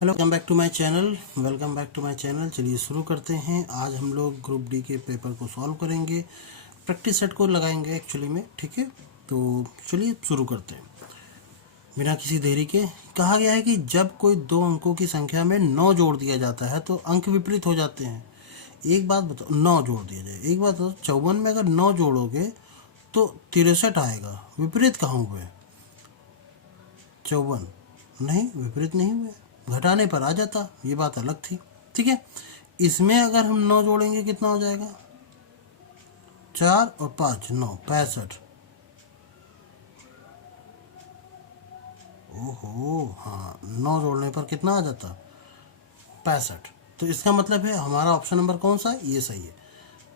Hello, welcome back to my channel. चलिए शुरू करते हैं। आज हम लोग ग्रुप डी के पेपर को सॉल्व करेंगे, प्रैक्टिस सेट को लगाएंगे एक्चुअली में। ठीक है, तो चलिए शुरू करते हैं बिना किसी देरी के। कहा गया है कि जब कोई दो अंकों की संख्या में 9 जोड़ दिया जाता है तो अंक विपरीत हो जाते हैं। एक बात बताओ, 9 जोड़ दिया जाए, एक बात बताओ, 54 में अगर 9 जोड़ोगे तो 63 आएगा। विपरीत कहाँ हुए? 54 नहीं, विपरीत नहीं हुए, घटाने पर आ जाता, ये बात अलग थी। ठीक है, इसमें अगर हम 9 जोड़ेंगे कितना हो जाएगा? 4 और 5 9, 65। ओहो हाँ, 9 जोड़ने पर कितना आ जाता? 65। तो इसका मतलब है हमारा ऑप्शन नंबर कौन सा है? ये सही है।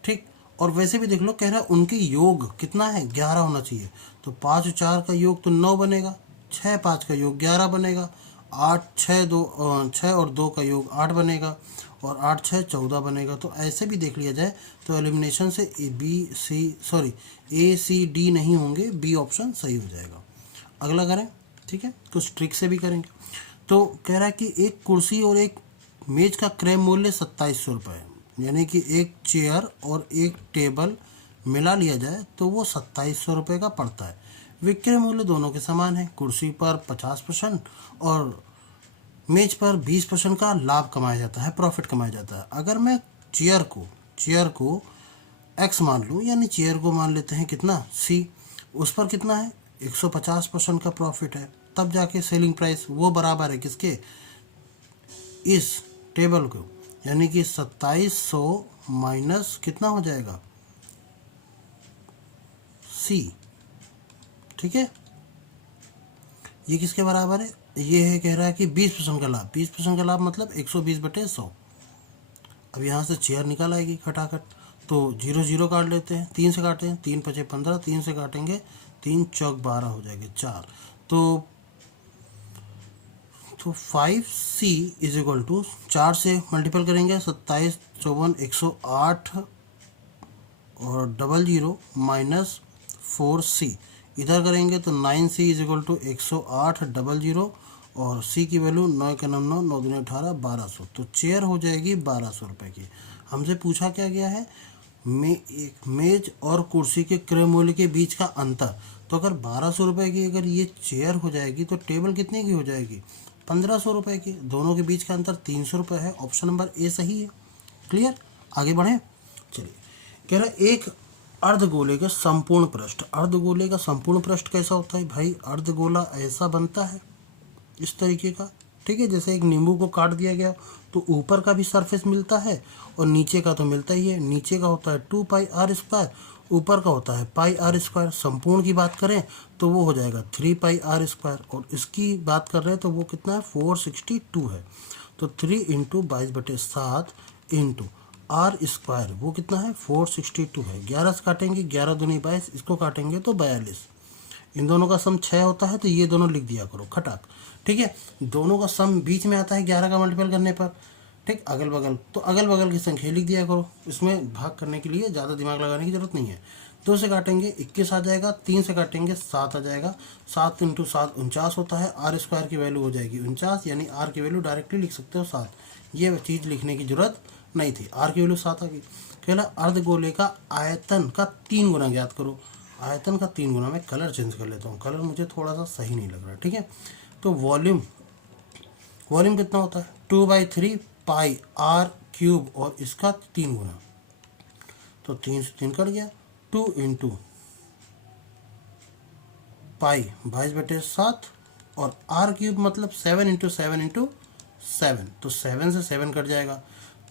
ठीक, और वैसे भी देख लो, कह रहा है उनके योग कितना है? 11 होना चाहिए। तो 5 और 4 का योग तो 9 बनेगा, 6 5 का योग 11 बनेगा, 8 6 2 6 और 2 का योग 8 बनेगा, और 8 6 14 बनेगा। तो ऐसे भी देख लिया जाए तो एलिमिनेशन से ए सी डी नहीं होंगे, बी ऑप्शन सही हो जाएगा। अगला करें। ठीक है, कुछ ट्रिक से भी करेंगे। तो कह रहा है कि एक कुर्सी और एक मेज का क्रय मूल्य 2700 रुपये है, यानी कि एक चेयर और एक टेबल मिला लिया जाए तो वो 2700 रुपये का पड़ता है। विक्रय मूल्य दोनों के समान है। कुर्सी पर 50% और मेज पर 20% का लाभ कमाया जाता है, प्रॉफिट कमाया जाता है। अगर मैं चेयर को एक्स मान लूँ, यानी चेयर को मान लेते हैं कितना? सी। उस पर कितना है? 150% का प्रॉफिट है। तब जाके सेलिंग प्राइस वो बराबर है किसके? इस टेबल को, यानी कि 2700 माइनस कितना हो जाएगा? सी। ठीक है, ये किसके बराबर है? ये है, कह रहा है कि 20% का लाभ। 20% का लाभ मतलब 120/100। अब यहाँ से चेयर निकाल आएगी खटाखट, तो 0 0 काट लेते हैं, 3 से काटते हैं, 3 5 15, 3 से काटेंगे, 3 चौक 12 हो जाएंगे 4। तो 5C इज इक्वल टू 4 से मल्टीपल करेंगे, 27 54 108 और 00 माइनस 4C इधर करेंगे तो 9C इज इक्वल टू 108 00 और C की वैल्यू 9 का 9 9 9 दूनी 18 1200। तो चेयर हो जाएगी 1200 रुपये की। हमसे पूछा क्या गया है? एक मेज और कुर्सी के क्रय मूल्य के बीच का अंतर। तो अगर 1200 रुपये की अगर ये चेयर हो जाएगी तो टेबल कितने की हो जाएगी? 1500 रुपये की। दोनों के बीच का अंतर 300 रुपये है। ऑप्शन नंबर ए सही है। क्लियर, आगे बढ़े। चलिए, कह रहा है एक अर्धगोले का संपूर्ण पृष्ठ। अर्धगोले का संपूर्ण पृष्ठ कैसा होता है भाई? अर्धगोला ऐसा बनता है, इस तरीके का। ठीक है, जैसे एक नींबू को काट दिया गया तो ऊपर का भी सरफेस मिलता है और नीचे का तो मिलता ही है। नीचे का होता है 2πr², ऊपर का होता है πr²। संपूर्ण की बात करें तो वो हो जाएगा 3πr², और इसकी बात कर रहे हैं तो वो कितना है? 462 है। तो 3 इंटू 22/7 इंटू r², वो कितना है? 462 है। 11 से काटेंगे, 11 दूनी 22, इसको काटेंगे तो 42। इन दोनों का सम 6 होता है, तो ये दोनों लिख दिया करो खटाक। ठीक है, दोनों का सम बीच में आता है 11 का मल्टीपल करने पर। ठीक, अगल बगल तो अगल बगल की संख्या लिख दिया करो। इसमें भाग करने के लिए ज़्यादा दिमाग लगाने की जरूरत नहीं है। 2 से काटेंगे 21 आ जाएगा, 3 से काटेंगे 7 आ जाएगा। 7 इंटू 7 49 होता है। r² की वैल्यू हो जाएगी 49, यानी r की वैल्यू डायरेक्टली लिख सकते हो 7। ये चीज़ लिखने की जरूरत नहीं थी, r की वैल्यू 7 आ गई। कहला अर्धगोले का आयतन का 3 गुना ज्ञात करो। आयतन का 3 गुना। मैं कलर चेंज कर लेता हूँ, कलर मुझे थोड़ा सा सही नहीं लग रहा। ठीक है, तो वॉल्यूम कितना होता है? 2/3 πr³ और इसका 3 गुना, तो 3 से 3 कट गया। 2 इंटू पाई 22/7 और r³ मतलब 7 इंटू 7 इंटू 7, तो 7 से 7 कट जाएगा।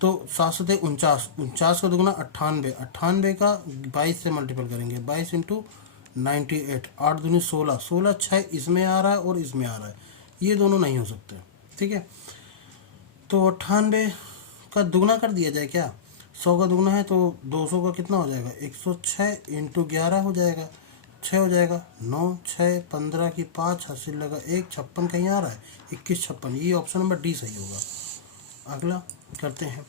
तो 7 से 49, 49 का दुगुना 98, 98 का 22 से मल्टीपल करेंगे, 22 इंटू 98, 8 दूनी 16, 16 6 इसमें आ रहा है और इसमें आ रहा है, ये दोनों नहीं हो सकते। ठीक है, तो 98 का दुगना कर दिया जाए क्या? 100 का दुगना है तो 200 का कितना हो जाएगा? 106 इंटू 11 हो जाएगा, 6 हो जाएगा। 9 6 15 की 5 हासिल लगा 1, 56 कहीं आ रहा है, 21 56। ये ऑप्शन नंबर डी सही होगा। अगला करते हैं।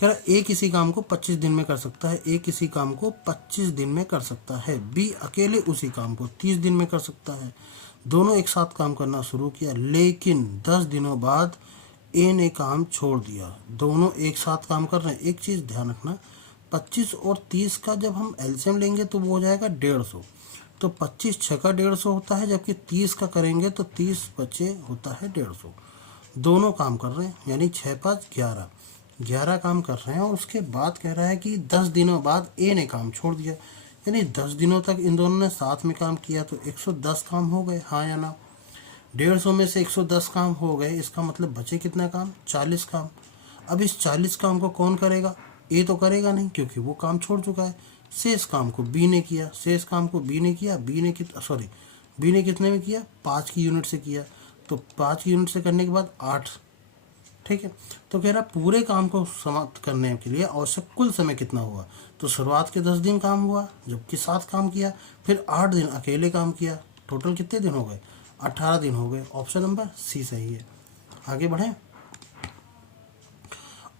कह रहा ए किसी काम को 25 दिन में कर सकता है। ए किसी काम को 25 दिन में कर सकता है। बी अकेले उसी काम को 30 दिन में कर सकता है। दोनों एक साथ काम करना शुरू किया, लेकिन 10 दिनों बाद ए ने काम छोड़ दिया, दोनों एक साथ काम कर रहे हैं। एक चीज़ ध्यान रखना, 25 और 30 का जब हम एलसीएम लेंगे तो वो हो जाएगा 150। तो 25 छक्का 150 होता है, जबकि 30 का करेंगे तो 30 बचे होता है 150। दोनों काम कर रहे हैं, यानी 6 5 11, 11 काम कर रहे हैं। और उसके बाद कह रहा है कि 10 दिनों बाद ए ने काम छोड़ दिया, यानी 10 दिनों तक इन दोनों ने साथ में काम किया, तो 110 काम हो गए, हाँ या ना। 150 में से 110 काम हो गए, इसका मतलब बचे कितना काम, 40 काम। अब इस 40 काम को कौन करेगा, ए तो करेगा नहीं क्योंकि वो काम छोड़ चुका है। शेष काम को बी ने किया, शेष काम को बी ने किया, बी ने कितने में किया, 5 की यूनिट से किया। तो 5 की यूनिट से करने के बाद 8, ठीक है। तो कह रहा पूरे काम को समाप्त करने के लिए आवश्यक कुल समय कितना हुआ। तो शुरुआत के 10 दिन काम हुआ, जबकि 7 काम किया, फिर 8 दिन अकेले काम किया, टोटल कितने दिन हो गए, 18 दिन हो गए। ऑप्शन नंबर सी सही है। आगे बढ़ें।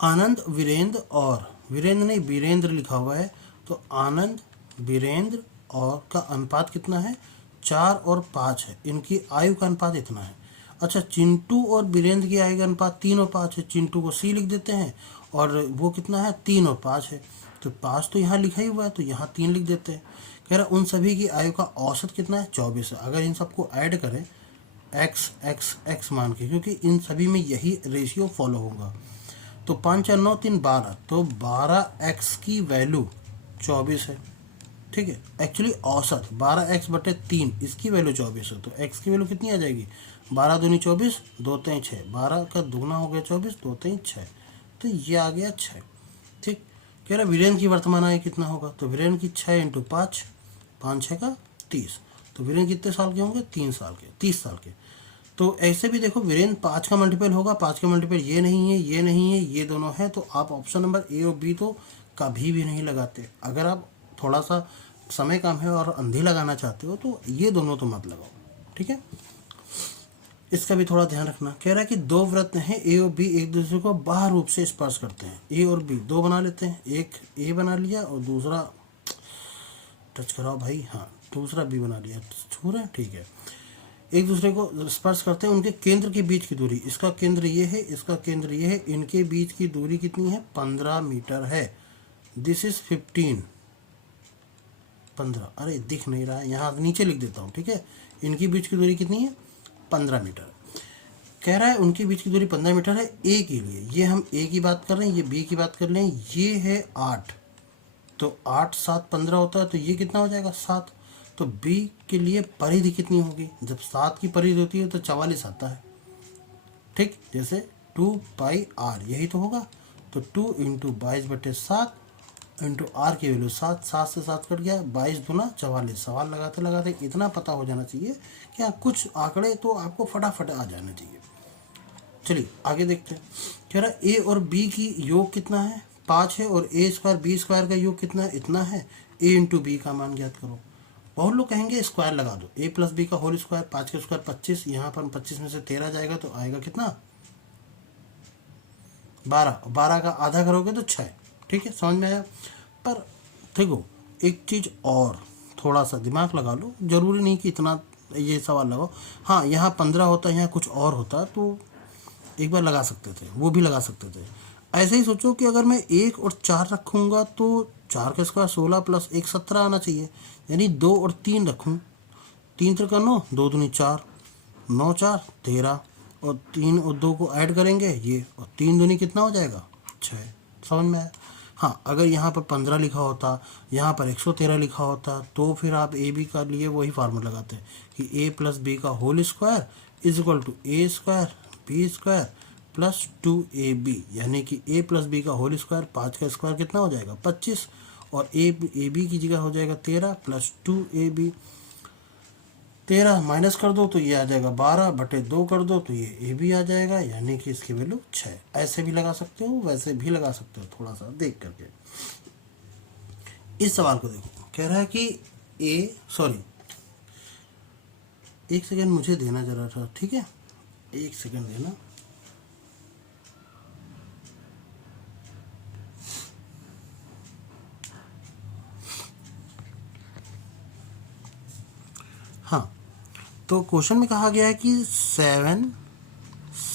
आनंद वीरेंद्र और, वीरेंद्र नहीं वीरेंद्र लिखा हुआ है, तो आनंद वीरेंद्र और का अनुपात कितना है, 4 और 5 है। इनकी आयु का अनुपात इतना है। अच्छा, चिंटू और वीरेंद्र की आयु का अनुपात 3 और 5 है। चिंटू को सी लिख देते हैं, और वो कितना है, 3 और 5 है। तो 5 तो यहाँ लिखा ही हुआ है, तो यहाँ 3 लिख देते हैं। कह रहा उन सभी की आयु का औसत कितना है, 24 है। अगर इन सबको ऐड करें एक्स एक्स एक्स मान के, क्योंकि इन सभी में यही रेशियो फॉलो होगा। तो 5 और 9 3 12, तो 12x की वैल्यू 24 है, ठीक है। एक्चुअली औसत 12x/3, इसकी वैल्यू 24 है, तो x की वैल्यू कितनी आ जाएगी, 12 दूनी 24, 2 3 6, 12 का दुगना हो गया 24, 2 3 6, तो ये आ गया 6, ठीक। कह रहा वीरेंद्र की वर्तमान आयु कितना होगा, तो वीरेंद्र की 6 × 5, 5 6 का 30। तो वीरेंद्र कितने साल के होंगे, 3 साल के, 30 साल के। तो ऐसे भी देखो, वीरेंद्र 5 का मल्टीपल होगा, 5 का मल्टीपल ये नहीं है, ये नहीं है, ये दोनों है। तो आप ऑप्शन नंबर ए और बी तो कभी भी नहीं लगाते। अगर आप थोड़ा सा समय कम है और अंधी लगाना चाहते हो तो ये दोनों तो मत लगाओ, ठीक है। इसका भी थोड़ा ध्यान रखना। कह रहा है कि दो वृत्त हैं ए और बी, एक दूसरे को बाह्य रूप से स्पर्श करते हैं। ए और बी दो बना लेते हैं, एक ए बना लिया और दूसरा, टच कराओ भाई, हाँ दूसरा बी बना लिया, छू रहे हैं, ठीक है। एक दूसरे को स्पर्श करते हैं, उनके केंद्र के बीच की दूरी, इसका केंद्र ये है, इसका केंद्र ये है, इनके बीच की दूरी कितनी है, 15 मीटर है। दिस इज 15, अरे दिख नहीं रहा है, यहाँ नीचे लिख देता हूँ, ठीक है। इनकी बीच की दूरी कितनी है, 15 मीटर। कह रहा है उनके बीच की दूरी 15 मीटर है ए के लिए। ये हम ए की बात कर रहे हैं, ये बी की बात कर रहे हैं। ये है 8, तो 8 7 15 होता है, तो ये कितना हो जाएगा, 7। तो बी के लिए परिधि कितनी होगी, जब 7 की परिधि होती है तो 44 आता है, ठीक। जैसे 2πr, यही तो होगा। तो 2 × 22/7 इंटू आर की वैल्यू 7, 7 से 7 कट गया, 22 दूना 44। सवाल लगाते लगाते इतना पता हो जाना चाहिए कि कुछ आंकड़े तो आपको फटाफट आ जाना चाहिए। चलिए आगे देखते हैं। कह रहा है ए और बी की योग कितना है, 5 है, और a स्क्वायर बी स्क्वायर का योग कितना है, इतना है। a × b का मान ज्ञात करो। बहुत लोग कहेंगे स्क्वायर लगा दो, a + b का होल स्क्वायर, 5 का स्क्वायर 25, यहाँ पर 25 में से 13 जाएगा तो आएगा कितना, 12, 12 का आधा करोगे तो 6, ठीक है, समझ में आया। पर देखो एक चीज़ और, थोड़ा सा दिमाग लगा लो, जरूरी नहीं कि इतना ये सवाल लगाओ। हाँ, यहाँ 15 होता, यहाँ कुछ और होता तो एक बार लगा सकते थे, वो भी लगा सकते थे। ऐसे ही सोचो कि अगर मैं 1 और 4 रखूँगा तो 4 का स्क्वायर 16 + 1 17 आना चाहिए, यानी 2 और 3 रखूँ, 3 × 9, 2 दूनी 4, 9 4 13, और 3 और 2 को ऐड करेंगे ये, और 3 दूनी कितना हो जाएगा, 6। समझ में आया। हाँ, अगर यहाँ पर 15 लिखा होता, यहाँ पर 113 लिखा होता, तो फिर आप ए बी का लिए वही फार्मूला लगाते हैं कि a + b का whole square = a square b square + 2ab, यानी कि a + b का होल स्क्वायर, 5 का स्क्वायर कितना हो जाएगा, 25, और a b की जगह हो जाएगा 13 + 2ab। 13 माइनस कर दो तो ये आ जाएगा 12/2 कर दो तो ये ए बी आ जाएगा, यानी कि इसकी वैल्यू 6। ऐसे भी लगा सकते हो, वैसे भी लगा सकते हो, थोड़ा सा देख करके। इस सवाल को देखो, कह रहा है कि एक सेकेंड मुझे देना जरा था, ठीक है, एक सेकेंड देना। हाँ, तो क्वेश्चन में कहा गया है कि 7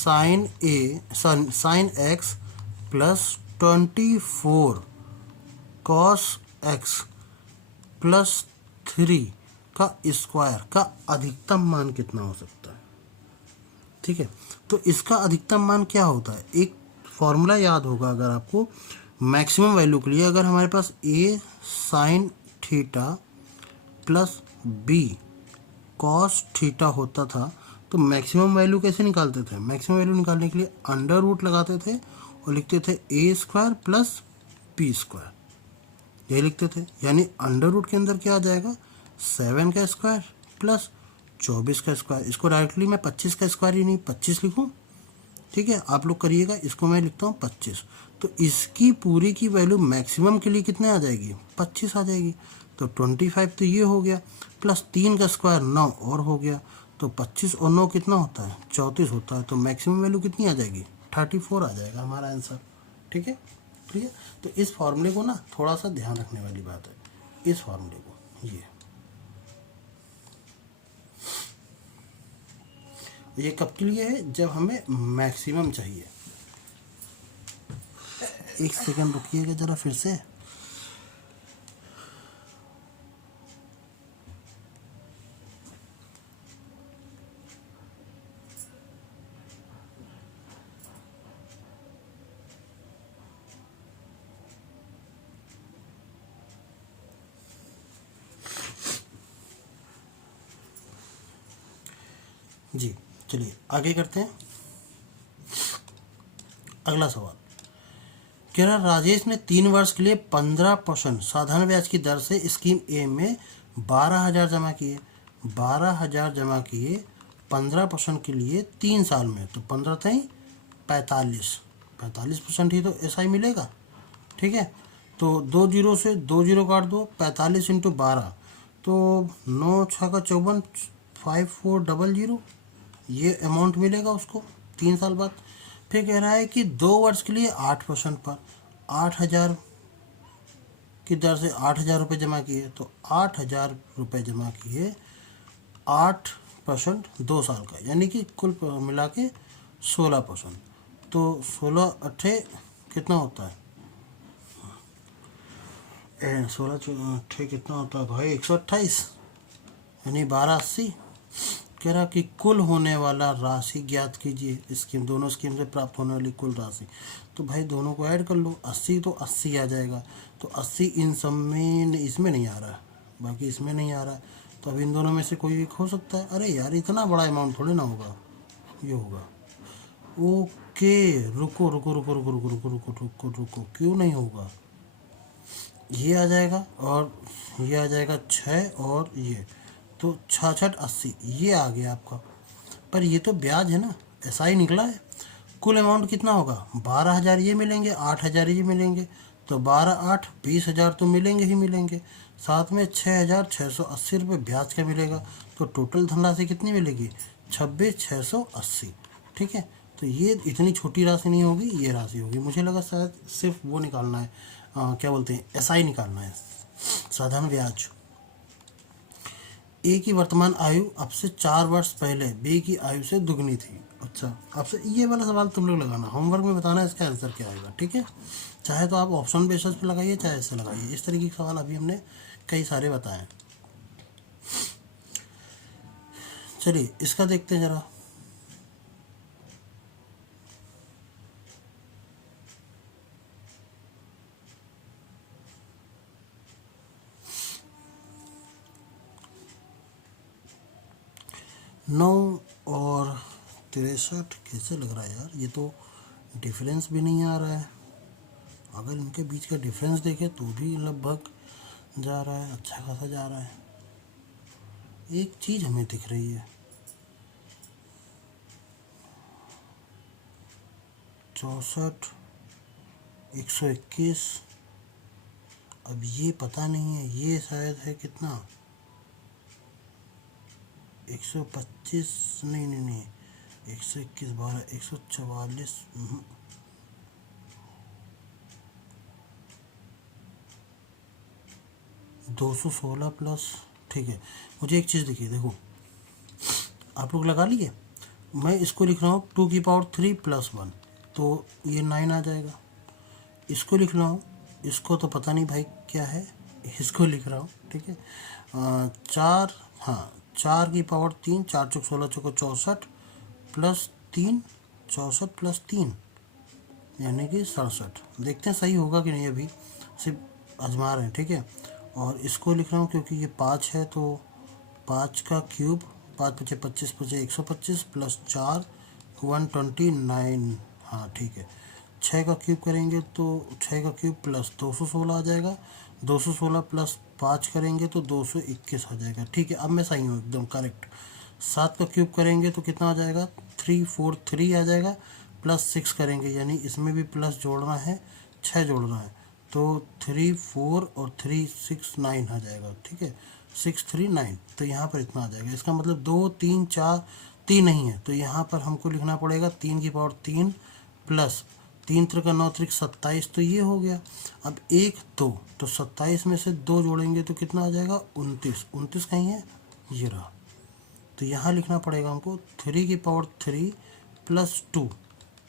sine x plus 24 cos x plus 3 का स्क्वायर का अधिकतम मान कितना हो सकता है। ठीक है, तो इसका अधिकतम मान क्या होता है, एक फॉर्मूला याद होगा अगर आपको, मैक्सिमम वैल्यू के लिए अगर हमारे पास A sine theta plus B cos theta होता था तो मैक्सिमम वैल्यू कैसे निकालते थे, मैक्सिमम वैल्यू निकालने के लिए अंडर रूट लगाते थे और लिखते थे ए स्क्वायर प्लस बी स्क्वायर, यही लिखते थे। यानी अंडर रूट के अंदर क्या आ जाएगा, 7 का स्क्वायर प्लस 24 का स्क्वायर। इसको डायरेक्टली मैं 25 का स्क्वायर ही नहीं 25 लिखूँ, ठीक है, आप लोग करिएगा, इसको मैं लिखता हूँ 25। तो इसकी पूरी की वैल्यू मैक्सिमम के लिए कितने आ जाएगी, 25 आ जाएगी। तो 25 तो ये हो गया, प्लस 3 का स्क्वायर 9 और हो गया, तो 25 और 9 कितना होता है, 34 होता है। तो मैक्सिमम वैल्यू कितनी आ जाएगी, 34 आ जाएगा हमारा आंसर। ठीक है, ठीक है। तो इस फॉर्मूले को ना थोड़ा सा ध्यान रखने वाली बात है, इस फॉर्मूले को, ये कब के लिए है, जब हमें मैक्सिमम चाहिए। एक सेकंड रुकिएगा जरा फिर से। जी चलिए आगे करते हैं। अगला सवाल कह रहा, राजेश ने 3 वर्ष के लिए 15% साधारण ब्याज की दर से स्कीम ए में 12,000 जमा किए। 12,000 जमा किए 15% के लिए 3 साल में, तो 15 तई 45% ही तो ऐसा ही मिलेगा। ठीक है, तो 2 जीरो से 2 जीरो काट दो, 45 इंटू 12, तो 9 छः का 54, 5400, ये अमाउंट मिलेगा उसको 3 साल बाद। फिर कह रहा है कि 2 वर्ष के लिए 8% पर 8,000 की दर से 8,000 रुपये जमा किए, तो 8,000 रुपये जमा किए 8% 2 साल का, यानी कि कुल मिला के 16%। तो 16 अट्ठे कितना होता है, 16 अट्ठे कितना होता है भाई, 128, यानी 1280। कह रहा कि कुल होने वाला राशि ज्ञात कीजिए, स्कीम दोनों स्कीम से प्राप्त होने वाली कुल राशि। तो भाई दोनों को ऐड कर लो, 80 तो 80 आ जाएगा, तो 80 इन सब में, इसमें नहीं आ रहा है, बाकी इसमें नहीं आ रहा है, तो अब इन दोनों में से कोई एक हो सकता है। अरे यार इतना बड़ा अमाउंट थोड़े ना होगा, ये होगा। ओके रुको रुको रुको रुको रुको रुको रुको रुको रुको, क्यों नहीं होगा, ये आ जाएगा और ये आ जाएगा 6 और ये, तो 66 80 ये आ गया आपका। पर ये तो ब्याज है ना, ऐसा ही निकला है। कुल अमाउंट कितना होगा, 12,000 ये मिलेंगे, 8,000 ये मिलेंगे, तो 12 8 20,000 तो मिलेंगे ही मिलेंगे, साथ में 6,680 रुपये ब्याज का मिलेगा। तो टोटल धनराशि कितनी मिलेगी, 26,680। ठीक है, तो ये इतनी छोटी राशि नहीं होगी, ये राशि होगी। मुझे लगा शायद सिर्फ वो निकालना है, क्या बोलते हैं, एसआई निकालना है, साधारण ब्याज। ए की वर्तमान आयु अब से 4 वर्ष पहले बी की आयु से दुगनी थी। अच्छा, आपसे ये वाला सवाल तुम लोग लगाना, होमवर्क में बताना इसका आंसर क्या आएगा। ठीक है, चाहे तो आप ऑप्शन बेसिस पे लगाइए, चाहे इससे लगाइए। इस तरीके के सवाल अभी हमने कई सारे बताए। चलिए इसका देखते हैं जरा। नौ और 63 कैसे लग रहा है यार, ये तो डिफरेंस भी नहीं आ रहा है। अगर इनके बीच का डिफरेंस देखें तो भी लगभग जा रहा है, अच्छा खासा जा रहा है। एक चीज़ हमें दिख रही है, 64 121। अब ये पता नहीं है, ये शायद है कितना, 125, नहीं नहीं नहीं, 121 12 144, 216 प्लस। ठीक है, मुझे एक चीज़ दिखी, देखो आप लोग लगा लिए, मैं इसको लिख रहा हूँ 2⁻³ + 1, तो ये 9 आ जाएगा। इसको लिख रहा हूँ, इसको तो पता नहीं भाई क्या है, इसको लिख रहा हूँ, ठीक है। 4, हाँ 4⁻³ 4 चौक 16 चौको 64 +3 64 + 3 यानी कि 67। देखते हैं सही होगा कि नहीं, अभी सिर्फ आजमा रहे हैं, ठीक है। और इसको लिख रहा हूँ क्योंकि ये 5 है तो 5 का क्यूब, 5 × 5 = 25 125 + 4 129, हाँ ठीक है। 6 का क्यूब करेंगे तो 6 का क्यूब + 216 आ जाएगा, 216 + 5 करेंगे तो 221 आ जाएगा, ठीक है। अब मैं सही हूँ एकदम करेक्ट। 7 का क्यूब करेंगे तो कितना आ जाएगा, 343 आ जाएगा, +6 करेंगे यानी इसमें भी प्लस जोड़ना है, 6 जोड़ना है, तो 3 4 और 3 6 9 आ जाएगा, ठीक है। 639, तो यहाँ पर इतना आ जाएगा। इसका मतलब 2 3 4 3 नहीं है, तो यहाँ पर हमको लिखना पड़ेगा 3⁻³ + 3 × 9 = 27, तो ये हो गया। अब 1 2, तो 27 में से 2 जोड़ेंगे तो कितना आ जाएगा, 29। 29 कहीं है, ये रहा। तो यहाँ लिखना पड़ेगा हमको 3⁻³ + 2,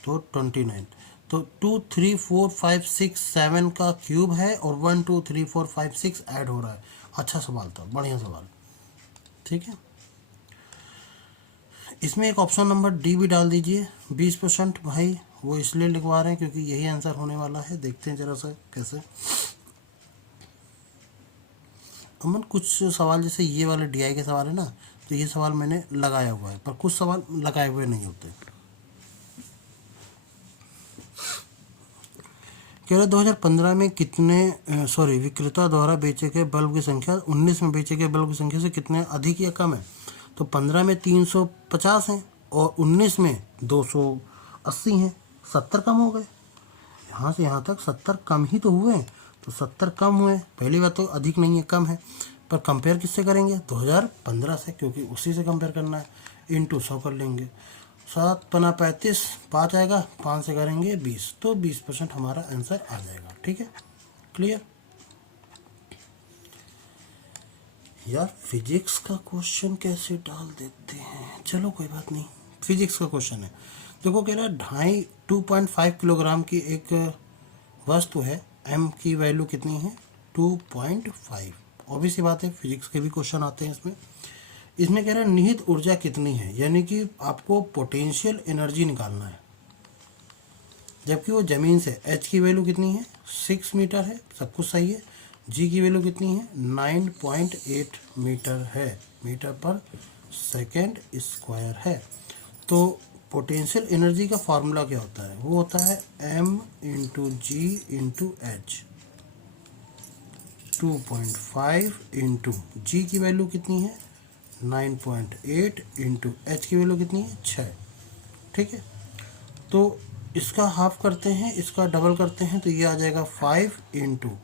तो 29। तो 2 3 4 5 6 7 का क्यूब है और 1 2 3 4 5 6 ऐड हो रहा है। अच्छा सवाल था, बढ़िया सवाल, ठीक है। इसमें एक ऑप्शन नंबर डी भी डाल दीजिए। 20% भाई वो इसलिए लिखवा रहे हैं क्योंकि यही आंसर होने वाला है। देखते हैं जरा सा कैसे। अमन कुछ सवाल जैसे ये वाले डीआई के सवाल है ना, तो ये सवाल मैंने लगाया हुआ है, पर कुछ सवाल लगाए हुए नहीं होते। कह रहे 2015 में कितने विक्रेता द्वारा बेचे गए बल्ब की संख्या 19 में बेचे गए बल्ब की संख्या से कितने अधिक या कम है। तो 15 में 350 हैं और 19 में 280 हैं, 70 कम हो गए। यहाँ से यहाँ तक 70 कम ही तो हुए, तो 70 कम हुए। पहली बात तो अधिक नहीं है, कम है। पर कंपेयर किससे करेंगे, 2015 से, क्योंकि उसी से कंपेयर करना है। इंटू 100 कर लेंगे, 7 × 5 = 35, 5 आएगा, 5 से करेंगे 20, तो 20% हमारा आंसर आ जाएगा, ठीक है। क्लियर। यार फिजिक्स का क्वेश्चन कैसे डाल देते हैं, चलो कोई बात नहीं। फिजिक्स का क्वेश्चन है, देखो कह रहा है 2.5 किलोग्राम की एक वस्तु है, एम की वैल्यू कितनी है, 2.5। ऑब्वियस बात है, फिजिक्स के भी क्वेश्चन आते हैं इसमें। इसमें कह रहा है निहित ऊर्जा कितनी है, यानी कि आपको पोटेंशियल एनर्जी निकालना है, जबकि वो जमीन से। एच की वैल्यू कितनी है, 6 मीटर है, सब कुछ सही है। जी की वैल्यू कितनी है, 9.8 मीटर है, मीटर पर सेकेंड स्क्वायर है। तो पोटेंशियल एनर्जी का फॉर्मूला क्या होता है, वो होता है m × g × h। 2.5 × g की वैल्यू कितनी है, 9.8 × h की वैल्यू कितनी है, 6, ठीक है। तो इसका हाफ करते हैं, इसका डबल करते हैं, तो ये आ जाएगा 5 ×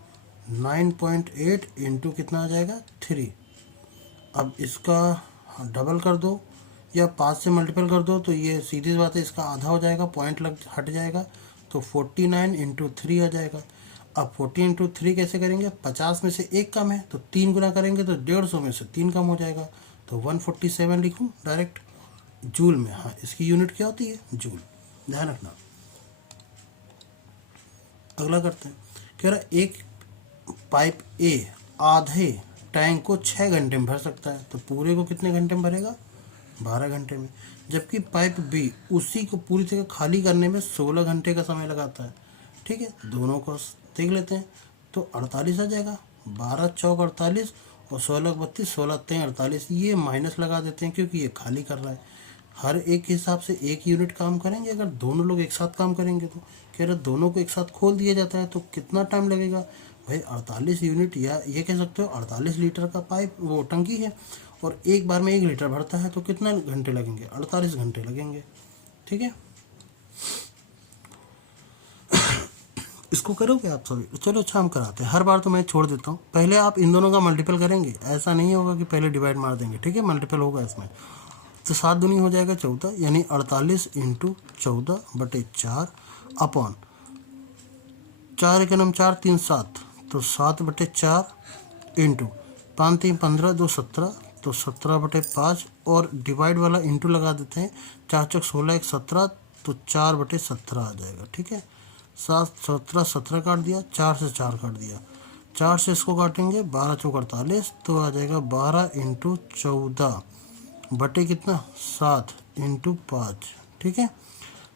9.8 × कितना आ जाएगा, 3। अब इसका डबल कर दो या 5 से मल्टीपल कर दो, तो ये सीधी बात है, इसका आधा हो जाएगा, पॉइंट लग हट जाएगा, तो 49 × 3 आ जाएगा। अब 40 × 3 कैसे करेंगे, 50 में से 1 कम है, तो 3 गुना करेंगे तो 150 में से 3 कम हो जाएगा, तो 147 लिखूँ डायरेक्ट जूल में। हाँ, इसकी यूनिट क्या होती है, जूल, ध्यान रखना। अगला करते हैं, कह रहा है एक पाइप ए आधे टैंक को 6 घंटे में भर सकता है, तो पूरे को कितने घंटे में भरेगा, 12 घंटे में। जबकि पाइप बी उसी को पूरी तरह खाली करने में 16 घंटे का समय लगाता है, ठीक है। दोनों को देख लेते हैं, तो 48 आ जाएगा, 12 चौक 48 और 16 32, 16 3 48। ये माइनस लगा देते हैं क्योंकि ये खाली कर रहा है। हर एक के हिसाब से 1 यूनिट काम करेंगे, अगर दोनों लोग एक साथ काम करेंगे तो। कह रहे दोनों को एक साथ खोल दिया जाता है तो कितना टाइम लगेगा भाई, 48 यूनिट, या ये कह सकते हो 48 लीटर का पाइप वो टंकी है और एक बार में 1 लीटर भरता है, तो कितना घंटे लगेंगे, 48 घंटे लगेंगे, ठीक है। इसको करोगे आप सभी, चलो अच्छा हम कराते हैं। हर बार तो मैं छोड़ देता हूँ, पहले आप इन दोनों का मल्टीपल करेंगे, ऐसा नहीं होगा कि पहले डिवाइड मार देंगे, ठीक है। मल्टीपल होगा इसमें, तो 7 दूनी हो जाएगा 14, यानी 48 × 14/4 अपॉन 4 × 4 3 7, तो 7/4 इंटू 5 3 15 2 17 तो 17/5 और डिवाइड वाला इंटू लगा देते हैं। 4 चौक 16 1 17, तो 4/17 आ जाएगा। ठीक है, 7 17 17 काट दिया, 4 से 4 काट दिया, 4 से इसको काटेंगे 12 चौक 48, तो आ जाएगा 12 × 14 बटे कितना 7 × 5। ठीक है,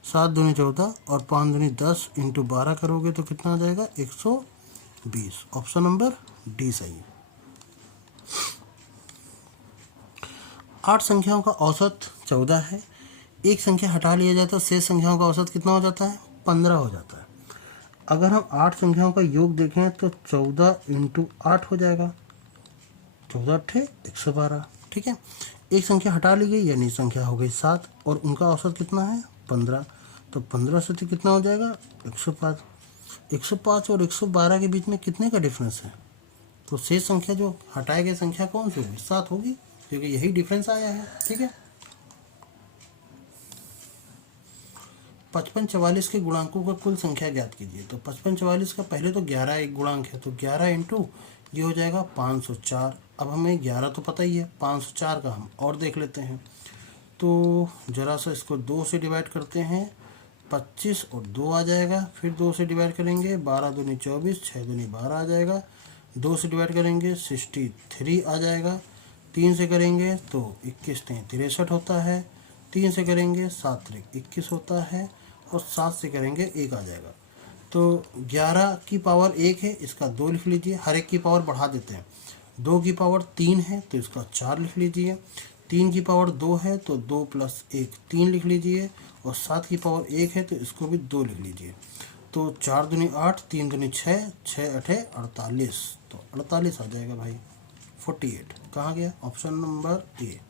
7 दूनी 14 और 5 दूनी 10 × 12 करोगे तो कितना आ जाएगा 120। ऑप्शन नंबर डी सही है। 8 संख्याओं का औसत 14 है। एक संख्या हटा लिया जाए तो शेष संख्याओं का औसत कितना हो जाता है 15 हो जाता है। अगर हम 8 संख्याओं का योग देखें तो 14 × 8 हो जाएगा, 14 8 112। ठीक है, एक संख्या हटा ली गई यानी संख्या हो गई 7 और उनका औसत कितना है 15, तो 15 से तो कितना हो जाएगा 105। 105 और 112 के बीच में कितने का डिफरेंस है, तो शेष संख्या जो हटाई गई संख्या कौन सी होगी 7 होगी, क्योंकि यही डिफरेंस आया है। ठीक है, 55 44 के गुणांकों का कुल संख्या ज्ञात कीजिए। तो 55 44 का पहले तो 11 एक गुणांक है, तो 11 × ये हो जाएगा 504। अब हमें 11 तो पता ही है, 504 का हम और देख लेते हैं। तो जरा सा इसको 2 से डिवाइड करते हैं, 25 और 2 आ जाएगा, फिर 2 से डिवाइड करेंगे 12 दूनी 24, 6 दूनी 12 आ जाएगा, 2 से डिवाइड करेंगे 63 आ जाएगा, 3 से करेंगे तो 21 3 63 होता है, 3 से करेंगे 7 3 21 होता है और 7 से करेंगे 1 आ जाएगा। तो 11 की पावर 1 है, इसका 2 लिख लीजिए, हर एक की पावर बढ़ा देते हैं। 2 की पावर 3 है तो इसका 4 लिख लीजिए, 3 की पावर 2 है तो 2 + 1 3 लिख लीजिए, और 7 की पावर 1 है तो इसको भी 2 लिख लीजिए। तो 4 दूनी 8, 3 दूनी 6, 6 8 48, तो 48 आ जाएगा भाई 48। कहाँ गया ऑप्शन नंबर ए।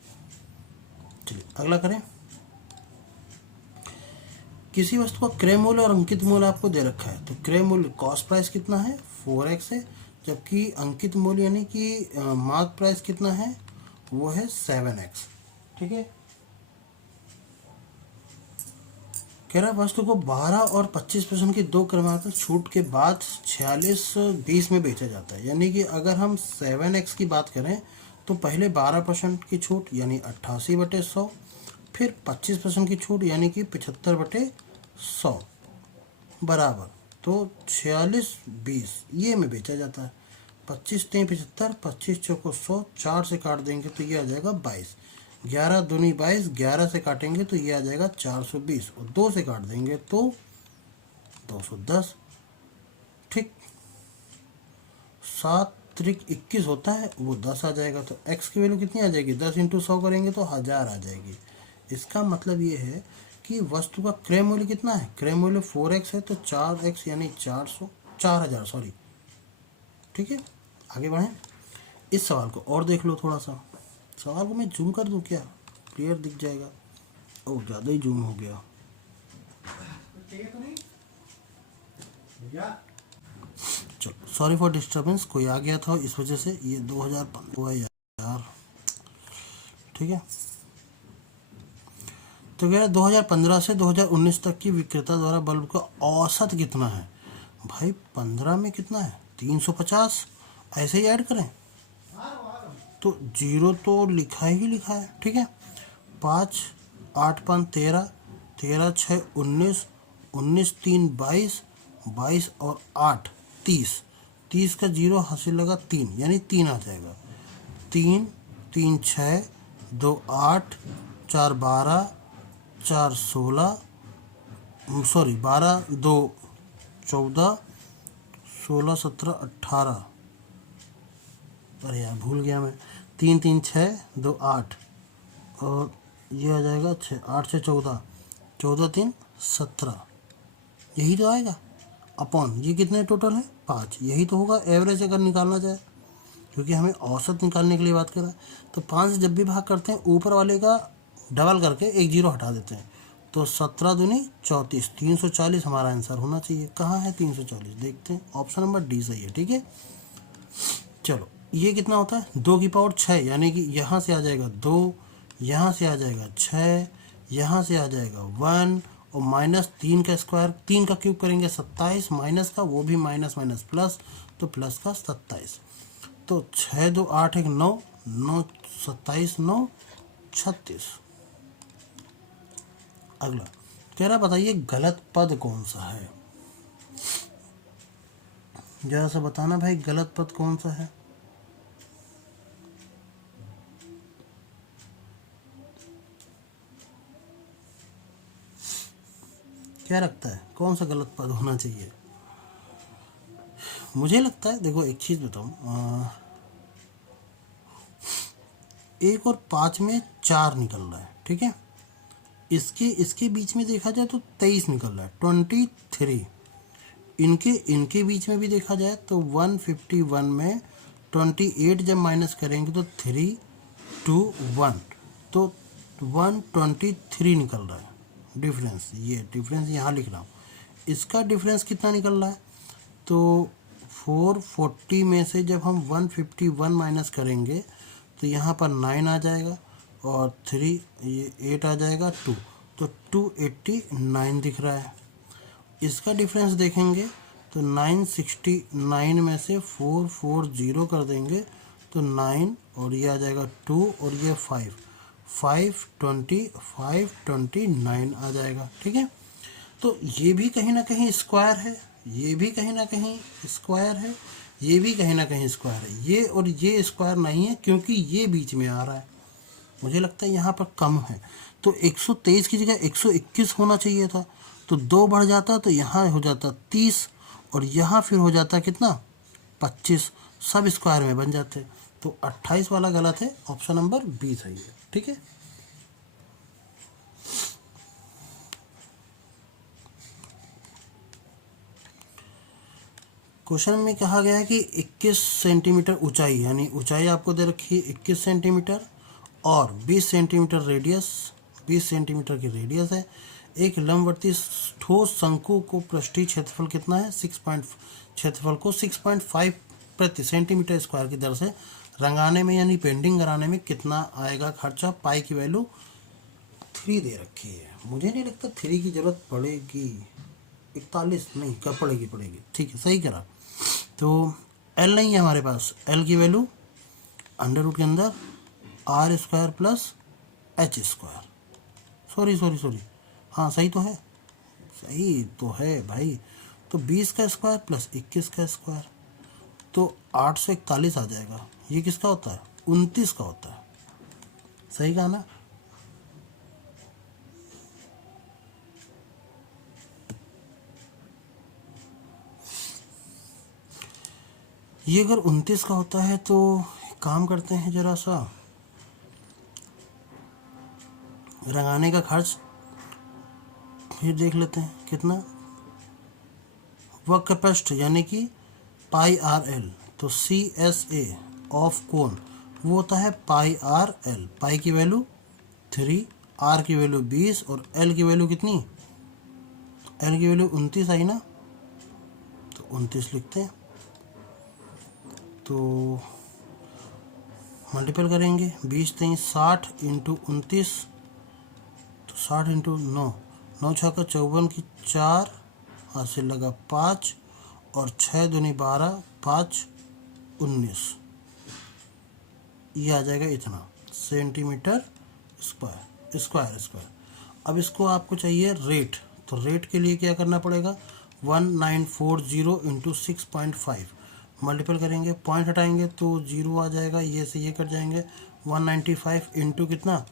चलिए अगला करें। किसी वस्तु का क्रय मूल्य और अंकित मूल्य आपको दे रखा है, तो क्रय मूल्य कॉस्ट प्राइस कितना है 4x है, जबकि अंकित मूल्य यानी कि मार्क प्राइस कितना है वो है 7x। ठीक है, कह रहा वस्तु को 12 और 25% की 2 क्रमांक छूट के बाद 4620 में बेचा जाता है। यानी कि अगर हम 7x की बात करें तो पहले 12% की छूट यानी 88/100, फिर 25% की छूट यानी कि 75/100 बराबर, तो 4620 ये में बेचा जाता है। 25 3 75, 25 चौको 100, 4 से काट देंगे तो ये आ जाएगा 22, 11 दूनी 22, 11 से काटेंगे तो ये आ जाएगा 420 और 2 से काट देंगे तो 210। ठीक, 7 3 21 होता है वो 10 आ जाएगा, तो x की वैल्यू कितनी आ जाएगी 10 × 100 करेंगे तो 1000 आ जाएगी। इसका मतलब ये है कि वस्तु का क्रय मूल्य कितना है, क्रय मूल्य 4x है तो 4x यानी 4000 सॉरी। ठीक है, आगे बढ़ें। इस सवाल को और देख लो थोड़ा सा, सवाल को मैं जूम कर दूं क्या, क्लियर दिख जाएगा। ओह ज़्यादा ही जूम हो गया। चलो सॉरी फॉर डिस्टर्बेंस, कोई आ गया था इस वजह से ये 2015 यार। ठीक है, तो क्या 2015 से 2019 तक की विक्रेता द्वारा बल्ब का औसत कितना है। भाई 15 में कितना है 350, ऐसे ही ऐड करें तो 0 तो लिखा ही लिखा है। ठीक है, 5 8 5 13, 13 6 19, 19 3 22, 22 और 8 30, 30 का 0 हासिल लगा 3 यानी 3 आ जाएगा। 3 3 6 2 8 4 12 4 16 सॉरी 12 2 14 16 17 18, अरे यार भूल गया मैं, 3 3 6 2 8 और ये आ जाएगा 6 8 से 14, 14 3 17, यही तो आएगा अपॉन ये कितने टोटल है 5, यही तो होगा एवरेज अगर निकालना चाहे, क्योंकि हमें औसत निकालने के लिए बात कर रहा है। तो 5 से जब भी भाग करते हैं ऊपर वाले का डबल करके एक 0 हटा देते हैं, तो 17 दूनी 34, 340 हमारा आंसर होना चाहिए। कहाँ है 340, देखते हैं, ऑप्शन नंबर डी सही है। ठीक है, चलो ये कितना होता है 2 की पावर 6, यानी कि यहाँ से आ जाएगा 2, यहाँ से आ जाएगा 6, यहाँ से आ जाएगा 1 और माइनस 3 का स्क्वायर, 3 का क्यूब करेंगे 27, माइनस का वो भी माइनस माइनस प्लस, तो प्लस का 27, तो 6 2 8 1 9, 9 27 9 36। अगला कह रहा बताइए गलत पद कौन सा है। जरा सा बताना भाई गलत पद कौन सा है। क्या लगता है कौन सा गलत पद होना चाहिए। मुझे लगता है देखो एक चीज बताऊं, 1 और 5 में 4 निकल रहा है, ठीक है। इसके इसके बीच में देखा जाए तो 23 निकल रहा है, 23। इनके इनके बीच में भी देखा जाए तो 151 में 28 जब माइनस करेंगे तो 3 2 1, तो 123 निकल रहा है डिफरेंस। ये डिफरेंस यहाँ लिख रहा हूँ। इसका डिफरेंस कितना निकल रहा है, तो 440 में से जब हम 151 माइनस करेंगे तो यहाँ पर 9 आ जाएगा और 3 ये 8 आ जाएगा 2, तो 289 दिख रहा है। इसका डिफरेंस देखेंगे तो 969 में से 440 कर देंगे तो 9 और ये आ जाएगा 2 और ये 529 आ जाएगा, ठीक है। तो ये भी कहीं ना कहीं स्क्वायर है, ये भी कहीं ना कहीं स्क्वायर है, ये भी कहीं ना कहीं स्क्वायर है। ये और ये स्क्वायर नहीं है क्योंकि ये बीच में आ रहा है। मुझे लगता है यहाँ पर कम है, तो 123 की जगह 121 होना चाहिए था, तो 2 बढ़ जाता तो यहाँ हो जाता 30 और यहाँ फिर हो जाता कितना 25, सब स्क्वायर में बन जाते। तो 28 वाला गलत है, ऑप्शन नंबर बी सही है, ठीक है। क्वेश्चन में कहा गया है कि 21 सेंटीमीटर ऊंचाई, यानी ऊंचाई आपको दे रखी है 21 सेंटीमीटर और 20 सेंटीमीटर रेडियस, 20 सेंटीमीटर की रेडियस है। एक लंबवर्ती ठोस शंकु को पृष्ठीय क्षेत्रफल कितना है, क्षेत्रफल को 6.5 प्रति सेंटीमीटर स्क्वायर की दर से रंगाने में यानी पेंटिंग कराने में कितना आएगा खर्चा। पाई की वैल्यू 3 दे रखी है। मुझे नहीं लगता 3 की जरूरत पड़ेगी, 41 नहीं कब पड़ेगी, ठीक है सही करा। तो एल नहीं है हमारे पास, एल की वैल्यू अंडर रूट के अंदर R square plus H square, sorry हाँ सही तो है भाई। तो 20 का स्क्वायर प्लस 21 का स्क्वायर, तो 841 आ जाएगा। ये किसका होता है, 29 का होता है, सही कहा ना। ये अगर 29 का होता है तो काम करते हैं जरा सा, रंगाने का खर्च फिर देख लेते हैं कितना। वक्र पृष्ठ यानी कि पाई आर एल, तो सी एस ए ऑफ कोण वो होता है पाई आर एल। पाई की वैल्यू 3, आर की वैल्यू 20 और एल की वैल्यू कितनी, एल की वैल्यू 29 आई ना, तो 29 लिखते हैं। तो मल्टीपल करेंगे 20 3 60 इंटू 29, तो 60 इंटू 9, 9 6 का 54 की 4, हाथ से लगा 5 और 6 दूनी 12, 5 19, ये आ जाएगा इतना सेंटीमीटर स्क्वायर। अब इसको आपको चाहिए रेट, तो रेट के लिए क्या करना पड़ेगा, 1940 इंटू 6.5 मल्टीपल करेंगे, पॉइंट हटाएंगे तो 0 आ जाएगा, ये से ये कट जाएंगे। 195 इंटू कितना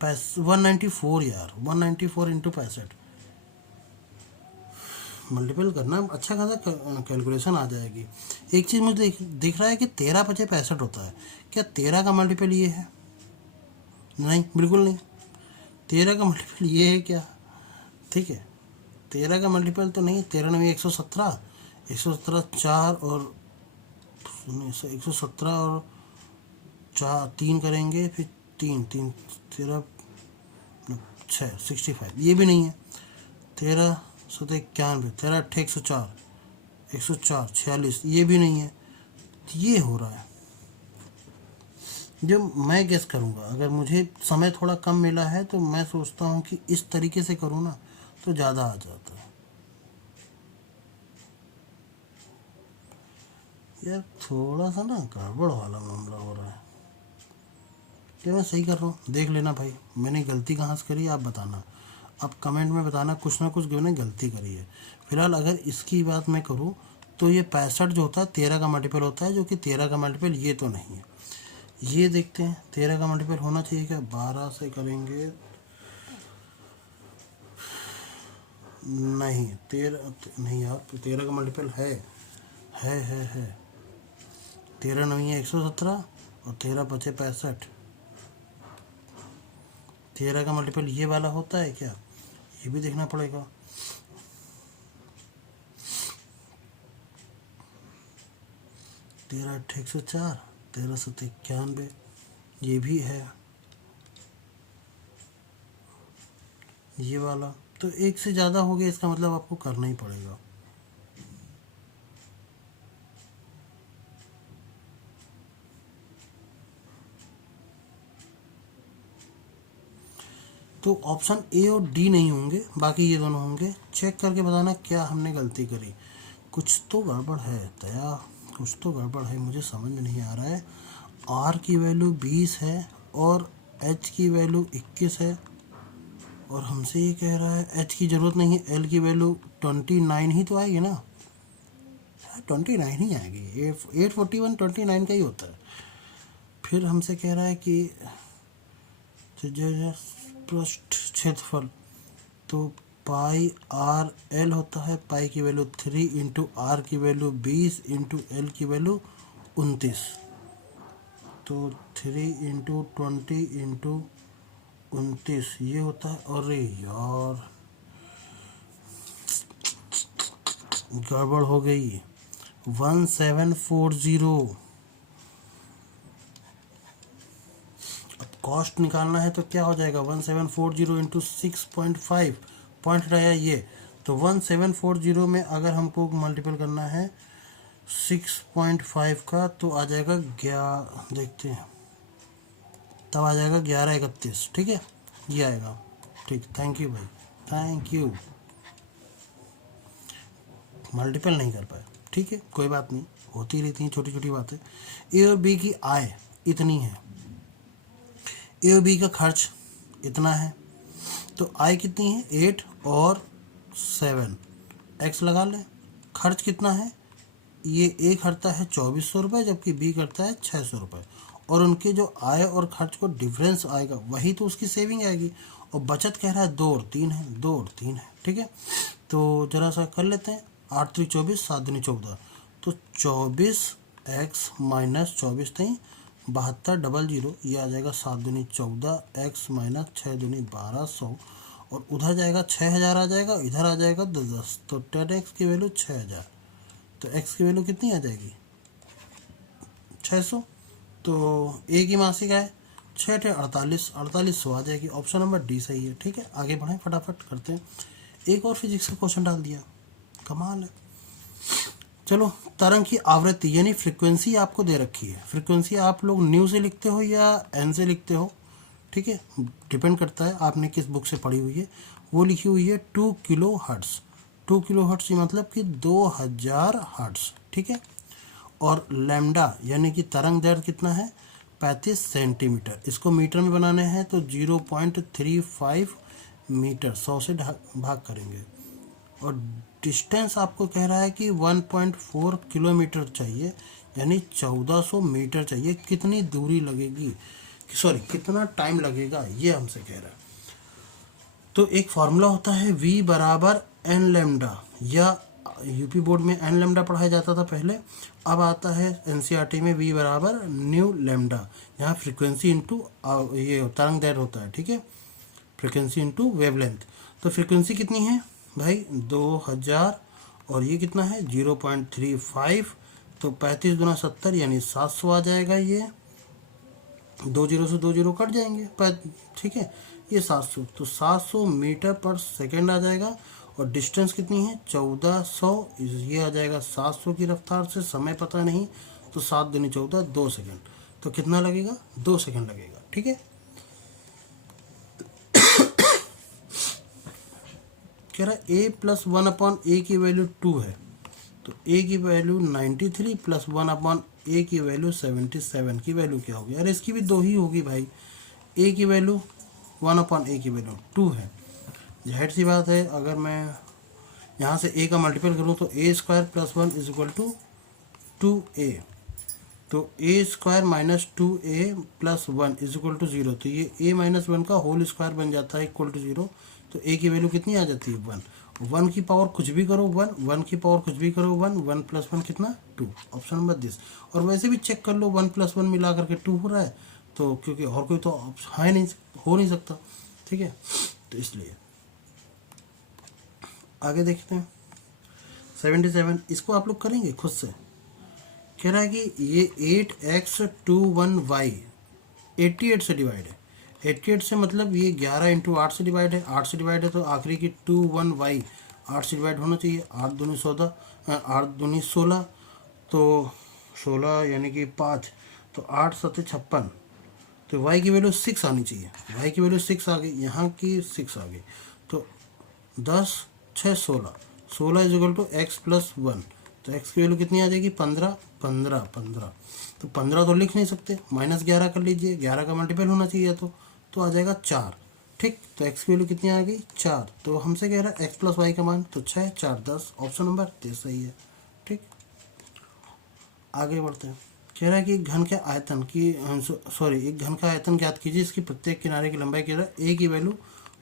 194 यार, 194 इंटू 65 मल्टीपल करना, अच्छा खासा कैलकुलेशन आ जाएगी। एक चीज़ मुझे दिख रहा है कि 13 × 5 = 65 होता है। क्या 13 का मल्टीपल ये है, नहीं बिल्कुल नहीं। 13 का मल्टीपल ये है क्या, ठीक है 13 का मल्टीपल तो नहीं, 13 9 117, 117 4 और 117 और 4 3 करेंगे, फिर 3 3 13 6 65, ये भी नहीं है। 13 7 91, 13 8 104, 104 46, ये भी नहीं है। ये हो रहा है। जब मैं गेस करूँगा, अगर मुझे समय थोड़ा कम मिला है तो मैं सोचता हूँ कि इस तरीके से करूँ ना तो ज़्यादा आ जाता है। यार थोड़ा सा ना गड़बड़ वाला मामला हो रहा है। क्या मैं सही कर रहा हूँ? देख लेना भाई, मैंने गलती कहाँ से करी आप बताना, आप कमेंट में बताना, कुछ ना कुछ मैंने गलती करी है। फिलहाल अगर इसकी बात मैं करूँ तो ये 65 जो होता है 13 का मल्टीपल होता है, जो कि 13 का मल्टीपल ये तो नहीं है। ये देखते हैं 13 का मल्टीपल होना चाहिए क्या? 12 से करेंगे, नहीं 13 नहीं यार, 13 का मल्टीपल है 13 नहीं है 117 और 13 बचे 65। 13 का मल्टीपल ये वाला होता है क्या? ये भी देखना पड़ेगा। 13 8 104, 13 7 91, ये भी है ये वाला। तो एक से ज़्यादा हो गया, इसका मतलब आपको करना ही पड़ेगा। तो ऑप्शन ए और डी नहीं होंगे, बाकी ये दोनों होंगे। चेक करके बताना क्या हमने गलती करी। कुछ तो गड़बड़ है दया, कुछ तो गड़बड़ है, मुझे समझ में नहीं आ रहा है। आर की वैल्यू 20 है और एच की वैल्यू 21 है, और हमसे ये कह रहा है एच की ज़रूरत नहीं है, एल की वैल्यू 29 ही तो आएगी ना, 29 ही आएगी। 841 29 का ही होता है। फिर हमसे कह रहा है कि पृष्ठ क्षेत्रफल, तो पाई आर एल होता है, पाई की वैल्यू 3 इंटू आर की वैल्यू 20 इंटू एल की वैल्यू 29, तो 3 इंटू 20 इंटू 29 ये होता है। अरे यार गड़बड़ हो गई, 1740। अब कॉस्ट निकालना है तो क्या हो जाएगा, 1740 इंटू 6.5 पॉइंट रहा ये, तो 1740 में अगर हमको मल्टीपल करना है 6.5 का तो आ जाएगा देखते हैं, तब आ जाएगा 1131। ठीक है, ये आएगा। ठीक, थैंक यू भाई, थैंक यू। मल्टीपल नहीं कर पाए, ठीक है कोई बात नहीं, होती रहती हैं छोटी छोटी बातें। ए और बी की आय इतनी है, ए और बी का खर्च इतना है, तो आय कितनी है 8 और 7, एक्स लगा लें। खर्च कितना है, ये ए करता है 2400 रुपये जबकि बी करता है 600 रुपये, और उनके जो आय और खर्च को डिफरेंस आएगा वही तो उसकी सेविंग आएगी। और बचत कह रहा है 2 और 3 है, 2 और 3 है। ठीक है, तो जरा सा कर लेते हैं, 8 3 24, 7 दूनी 14, तो 24x माइनस 24 नहीं 7200, ये आ जाएगा 7 दूनी 14, x माइनस 6 दूनी 1200, और उधर जाएगा 6000 आ जाएगा, इधर आ जाएगा 10, तो 10x की वैल्यू 6000, तो x की वैल्यू कितनी आ जाएगी 600। तो ए की मासिक आय 6 4800 आ जाएगी। ऑप्शन नंबर डी सही है। ठीक है, आगे बढ़ें, फटाफट करते हैं। एक और फिजिक्स का क्वेश्चन डाल दिया, कमाल है। चलो, तरंग की आवृत्ति यानी फ्रीक्वेंसी आपको दे रखी है। फ्रीक्वेंसी आप लोग न्यू से लिखते हो या एन से लिखते हो, ठीक है, डिपेंड करता है आपने किस बुक से पढ़ी हुई है। वो लिखी हुई है 2 किलो हर्ट्स। 2 किलो हर्ट्स मतलब कि 2000 हर्ट्स। ठीक है, और लैम्डा यानी कि तरंग दैर्घ्य कितना है 35 सेंटीमीटर। इसको मीटर में बनाने हैं तो 0.35 मीटर 100 से भाग करेंगे। और डिस्टेंस आपको कह रहा है कि 1.4 किलोमीटर चाहिए, यानी 1400 मीटर चाहिए। कितनी दूरी लगेगी, सॉरी कितना टाइम लगेगा, ये हमसे कह रहा है। तो एक फार्मूला होता है v बराबर एन लेमडा, या यूपी बोर्ड में एन लेमडा पढ़ाया जाता था पहले, अब आता है एनसीईआरटी में v बराबर न्यू लेमडा। यहाँ फ्रीक्वेंसी इंटू ये तरंग दैर्घ्य होता है। ठीक है, फ्रीक्वेंसी इंटू वेवलेंथ। तो फ्रीक्वेंसी कितनी है भाई 2000, और ये कितना है 0.35, तो 35 गुना 70 यानी 700 आ जाएगा। ये 2 जीरो से 2 जीरो कट जाएंगे, ठीक है, ये 700, तो 700 मीटर पर सेकेंड आ जाएगा। और डिस्टेंस कितनी है 1400, ये आ जाएगा 700 की रफ्तार से, समय पता नहीं, तो 7 दूनी 14, 2 सेकेंड, तो कितना लगेगा 2 सेकेंड लगेगा। ठीक है, कह रहा है a प्लस 1/a की वैल्यू 2 है, तो a की वैल्यू 93 प्लस 1/a की वैल्यू 77 की वैल्यू क्या होगी। अरे इसकी भी 2 ही होगी भाई, ए की वैल्यू 1/a की वैल्यू 2 है। जाहिर सी बात है, अगर मैं यहाँ से a का मल्टीपल करूँ तो a² + 1 = 2a। तो a² - 2a + 1 = 0। तो ये a - 1 का होल स्क्वायर बन जाता है इक्वल टू 0। तो a की वैल्यू कितनी आ जाती है 1। 1 की पावर कुछ भी करो 1, 1 की पावर कुछ भी करो 1, 1 + 1 कितना 2। Option number this. और वैसे भी चेक कर लो 1 + 1 मिला करके 2 हो रहा है, तो क्योंकि और कोई तो है नहीं, हो नहीं सकता, ठीक है, तो इसलिए आगे देखते हैं। 77 इसको आप लोग करेंगे खुद से। कह रहा है कि ये 8x21y 88 से डिवाइड है। 88 से मतलब ये 11 × 8 से डिवाइड है, 8 से डिवाइड है तो आखिरी की 21y 8 से डिवाइड होना चाहिए। 8 दूनी 14, 8 दूनी 16, तो 16 यानी कि 5, तो 8 7 56, तो y की वैल्यू 6 आनी चाहिए। y की वैल्यू 6 आ गई, यहाँ की 6 आ गई, तो 10 6 16, 16 = x + 1। तो x की वैल्यू कितनी आ जाएगी 15 15 15। तो 15 तो लिख नहीं सकते, -11 कर लीजिए, 11 का मल्टीपल होना चाहिए तो आ जाएगा 4। ठीक, तो x की वैल्यू कितनी आ गई 4। तो हमसे कह रहा है x + y का मान, तो 6 4 10, ऑप्शन नंबर 10 सही है। ठीक, आगे बढ़ते हैं। कह रहा है कि एक घन के आयतन की एक घन का आयतन ज्ञात कीजिए, इसकी प्रत्येक किनारे की लंबाई कह रहा है a की वैल्यू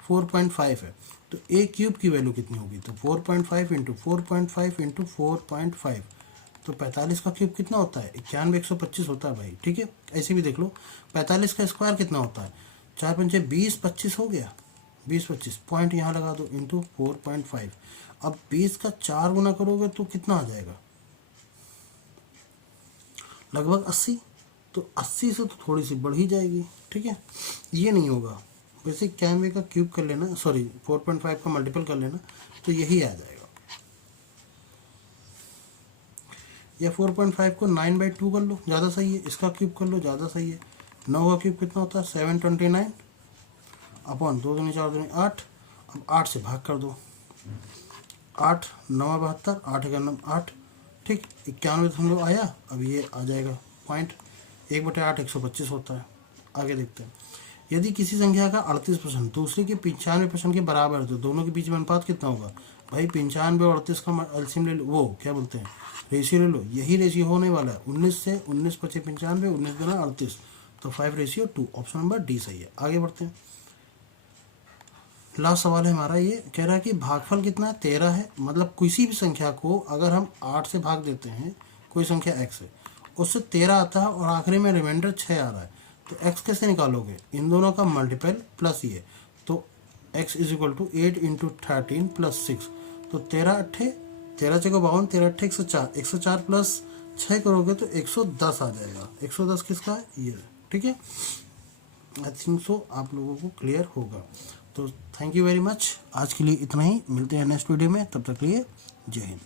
4.5 है, तो a³ की वैल्यू कितनी होगी, तो 4.5 × 4.5 × 4.5, तो 45 का क्यूब कितना होता है 91 125 होता है भाई। ठीक है, ऐसे भी देख लो 45 का स्क्वायर कितना होता है 4 पंचे 20 25 हो गया, 20 25 पॉइंट यहाँ लगा दो इंटू 4.5। अब 20 का 4 गुना करोगे तो कितना आ जाएगा लगभग 80, तो 80 से तो थोड़ी सी बढ़ ही जाएगी। ठीक है, ये नहीं होगा, वैसे 91 का क्यूब कर लेना, 4.5 का मल्टीपल कर लेना, तो यही आ जाएगा। या 4.5 को 9/2 कर लो, ज़्यादा सही है, इसका क्यूब कर लो, ज़्यादा सही है। 9 का क्यूब कितना होता है 729 अपॉन 2 दूनी 4 दूनी 8। अब 8 से भाग कर दो, 8 9 72, 8 9 8। ठीक, 91 आया। अब ये आ जाएगा पॉइंट 1/8 125 होता है। आगे देखते हैं। यदि किसी संख्या का 38% दूसरे के 95% के बराबर है तो दोनों के बीच में अनुपात कितना होगा भाई। 95 और 38 का एलसीएम ले लो, वो क्या बोलते हैं रेशियो ले लो, यही रेशियो होने वाला है 19 से 19 × 5 = 95, 19 × 38, तो 5:2, ऑप्शन नंबर डी सही है। आगे बढ़ते हैं। लास्ट सवाल है हमारा, ये कह रहा है कि भागफल कितना है 13 है, मतलब किसी भी संख्या को अगर हम 8 से भाग देते हैं, कोई संख्या x है, उससे 13 आता है और आखिरी में रिमाइंडर 6 आ रहा है, तो x कैसे निकालोगे, इन दोनों का मल्टीपल प्लस ये, तो x = 8 × 13 + 6, तो 13 8 13 6 52, 13 8 104, 104 प्लस 6 करोगे तो 110 आ जाएगा। 110 किसका है ये। ठीक है, आई थिंक सो आप लोगों को क्लियर होगा। तो थैंक यू वेरी मच, आज के लिए इतना ही, मिलते हैं नेक्स्ट वीडियो में, तब तक के लिए जय हिंद।